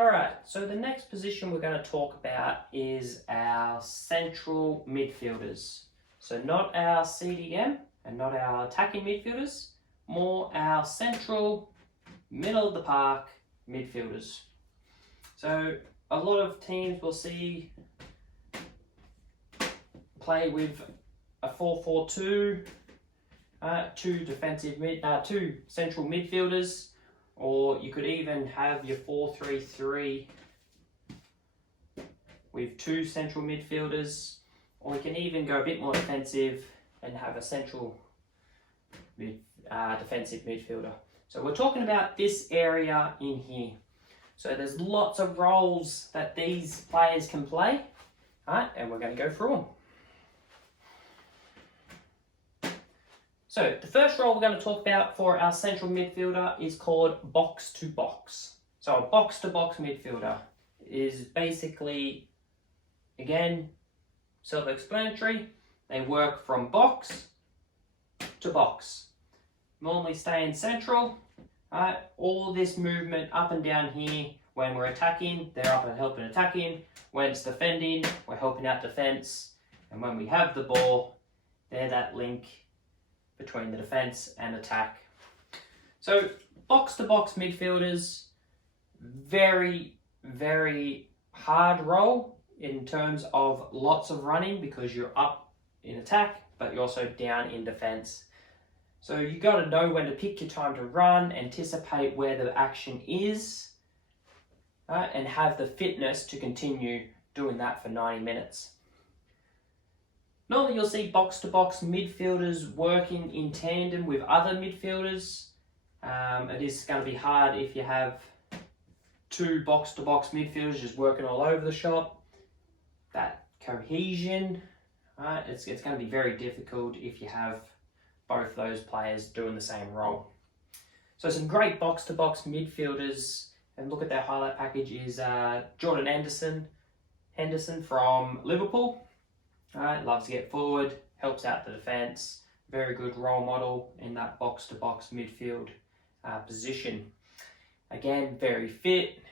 Alright, so the next position we're going to talk about is our central midfielders. So not our CDM and not our attacking midfielders, more our central, middle of the park midfielders. So a lot of teams will see play with a 4-4-2, two central midfielders, or you could even have your 4-3-3 with two central midfielders, or you can even go a bit more defensive and have a central defensive midfielder. So we're talking about this area in here. So there's lots of roles that these players can play, and we're going to go through them. So the first role we're going to talk about for our central midfielder is called box-to-box. So a box-to-box midfielder is basically, again, self-explanatory. They work from box to box. Normally staying central. All this movement up and down here, when we're attacking, they're up and helping attacking. When it's defending, we're helping out defense. And when we have the ball, they're that link between the defense and attack. So box-to-box midfielders, very, very hard role in terms of lots of running because you're up in attack, but you're also down in defense. So you got to know when to pick your time to run, anticipate where the action is, and have the fitness to continue doing that for 90 minutes. Normally you'll see box-to-box midfielders working in tandem with other midfielders. It is going to be hard if you have two box-to-box midfielders just working all over the shop. That cohesion, it's going to be very difficult if you have both those players doing the same role. So some great box-to-box midfielders, and look at their highlight package, is Jordan Henderson from Liverpool. Loves to get forward, helps out the defence, very good role model in that box-to-box midfield position. Again, very fit,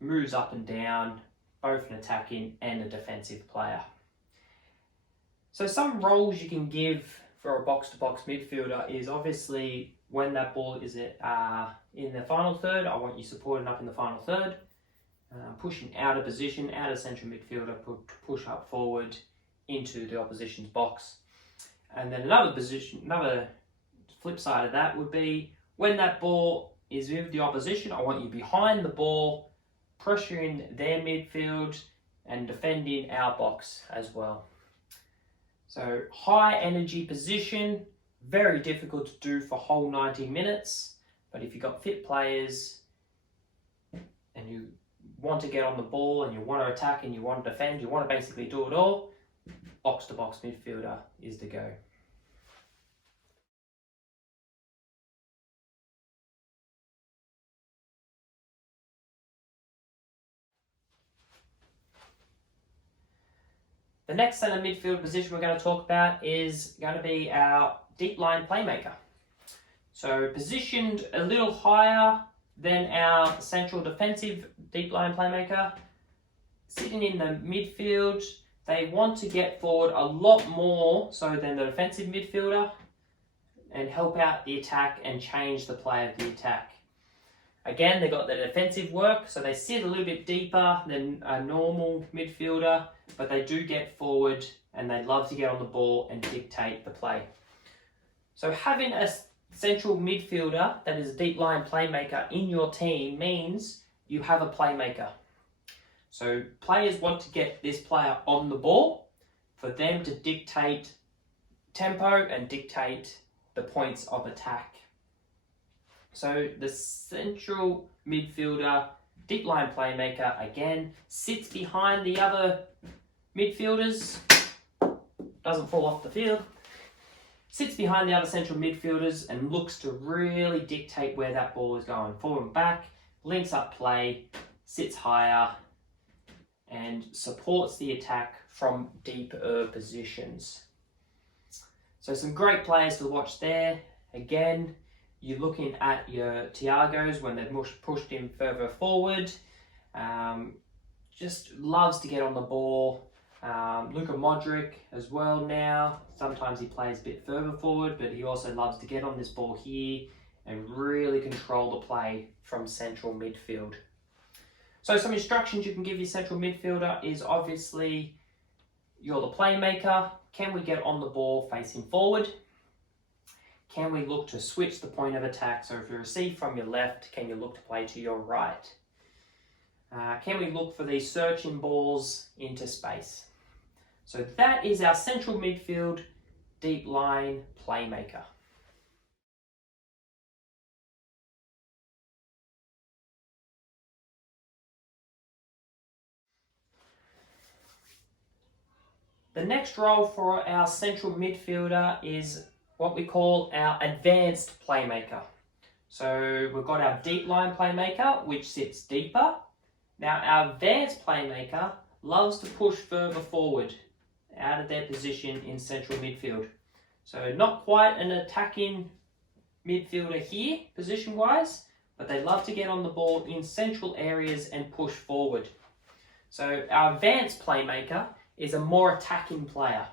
moves up and down, both an attacking and a defensive player. So some roles you can give for a box-to-box midfielder is obviously when that ball is in the final third, I want you supporting up in the final third, pushing out of position, out of central midfielder, push up forward into the opposition's box. And then another flip side of that would be when that ball is with the opposition, I want you behind the ball, pressuring their midfield and defending our box as well. So high energy position, very difficult to do for whole 90 minutes, but if you've got fit players and you want to get on the ball and you want to attack and you want to defend, you want to basically do it all, box-to-box midfielder is the go. The next centre midfield position we're going to talk about is going to be our deep line playmaker. So positioned a little higher than our central defensive deep line playmaker, sitting in the midfield. They want to get forward a lot more so than the defensive midfielder and help out the attack and change the play of the attack. Again, they got the defensive work, so they sit a little bit deeper than a normal midfielder, but they do get forward and they love to get on the ball and dictate the play. So having a central midfielder that is a deep line playmaker in your team means you have a playmaker. So players want to get this player on the ball for them to dictate tempo and dictate the points of attack. So the central midfielder, deep line playmaker, again, sits behind the other midfielders, doesn't fall off the field, sits behind the other central midfielders and looks to really dictate where that ball is going. Forward and back, links up play, sits higher, and supports the attack from deeper positions. So some great players to watch there. Again, you're looking at your Thiagos when they've pushed him further forward. Just loves to get on the ball. Luka Modric as well now. Sometimes he plays a bit further forward, but he also loves to get on this ball here and really control the play from central midfield. So some instructions you can give your central midfielder is obviously you're the playmaker. Can we get on the ball facing forward? Can we look to switch the point of attack? So if you receive from your left, can you look to play to your right? Can we look for these searching balls into space? So that is our central midfield deep line playmaker. The next role for our central midfielder is what we call our advanced playmaker. So we've got our deep line playmaker, which sits deeper. Now our advanced playmaker loves to push further forward out of their position in central midfield. So not quite an attacking midfielder here, position-wise, but they love to get on the ball in central areas and push forward. So our advanced playmaker is a more attacking player.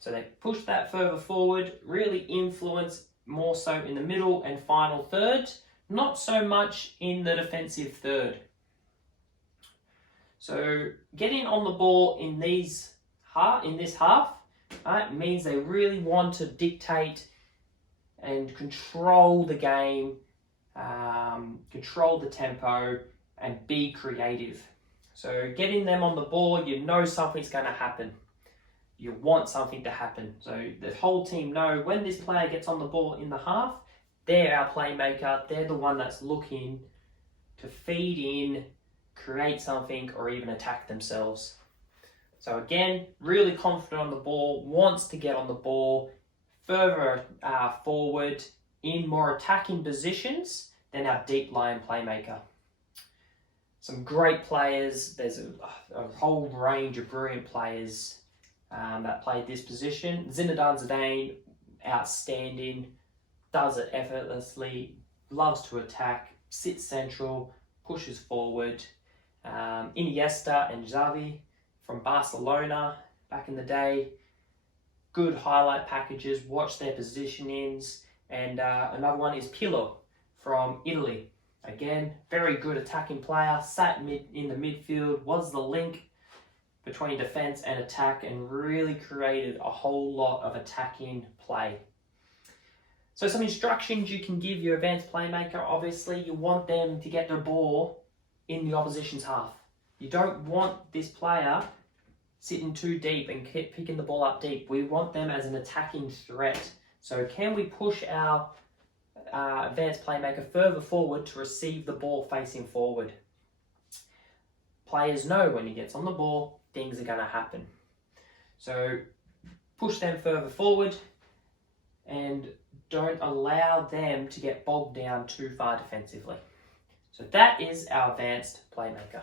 So they push that further forward, really influence more so in the middle and final third, not so much in the defensive third. So getting on the ball in this half means they really want to dictate and control the game, control the tempo, and be creative. So getting them on the ball, you know something's going to happen. You want something to happen. So the whole team know when this player gets on the ball in the half, they're our playmaker. They're the one that's looking to feed in, create something, or even attack themselves. So again, really confident on the ball, wants to get on the ball further forward in more attacking positions than our deep line playmaker. Some great players. There's a whole range of brilliant players that play this position. Zinedine Zidane, outstanding, does it effortlessly, loves to attack, sits central, pushes forward. Iniesta and Xavi from Barcelona back in the day, good highlight packages, watch their positionings. And another one is Pirlo from Italy. Again, very good attacking player, sat in the midfield, was the link between defence and attack, and really created a whole lot of attacking play. So some instructions you can give your advanced playmaker, obviously you want them to get their ball in the opposition's half. You don't want this player sitting too deep and picking the ball up deep. We want them as an attacking threat. So can we push our advanced playmaker further forward to receive the ball facing forward? Players know when he gets on the ball, things are going to happen. So push them further forward and don't allow them to get bogged down too far defensively. So that is our advanced playmaker.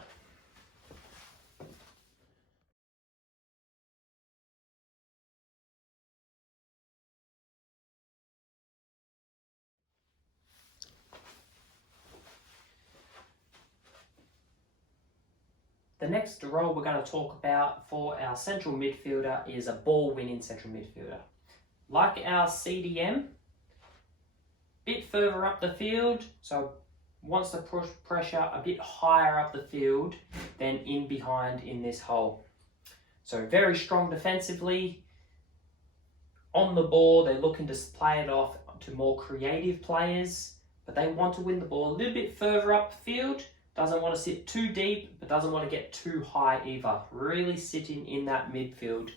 The next role we're going to talk about for our central midfielder is a ball-winning central midfielder. Like our CDM, bit further up the field, so wants to push pressure a bit higher up the field than in behind in this hole. So very strong defensively. On the ball, they're looking to play it off to more creative players, but they want to win the ball a little bit further up the field. Doesn't want to sit too deep, but doesn't want to get too high either. Really sitting in that midfield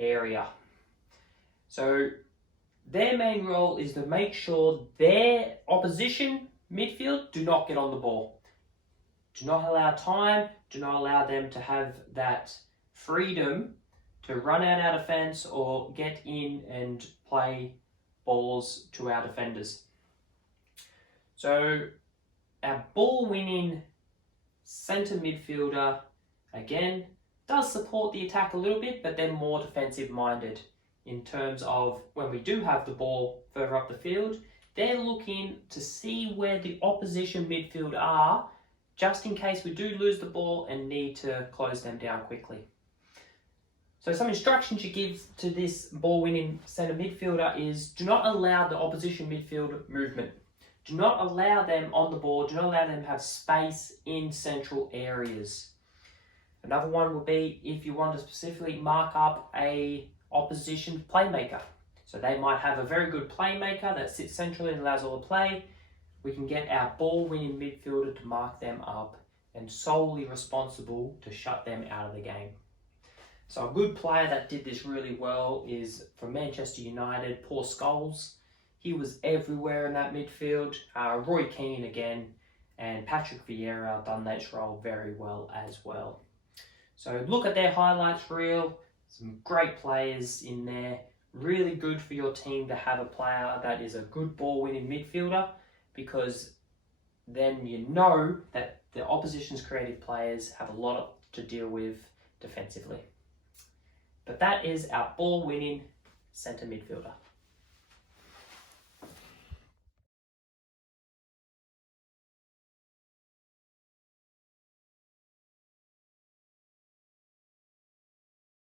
area. So their main role is to make sure their opposition midfield do not get on the ball. Do not allow time, do not allow them to have that freedom to run out our defence or get in and play balls to our defenders. So our ball-winning centre midfielder, again, does support the attack a little bit, but they're more defensive-minded in terms of when we do have the ball further up the field, they're looking to see where the opposition midfield are just in case we do lose the ball and need to close them down quickly. So some instructions you give to this ball-winning centre midfielder is do not allow the opposition midfield movement. Do not allow them on the ball. Do not allow them to have space in central areas. Another one would be if you want to specifically mark up a opposition playmaker. So they might have a very good playmaker that sits centrally and allows all the play. We can get our ball-winning midfielder to mark them up and solely responsible to shut them out of the game. So a good player that did this really well is from Manchester United, Paul Scholes. He was everywhere in that midfield. Roy Keane again, and Patrick Vieira done that role very well as well. So look at their highlights reel. Some great players in there. Really good for your team to have a player that is a good ball-winning midfielder, because then you know that the opposition's creative players have a lot to deal with defensively. But that is our ball-winning centre midfielder.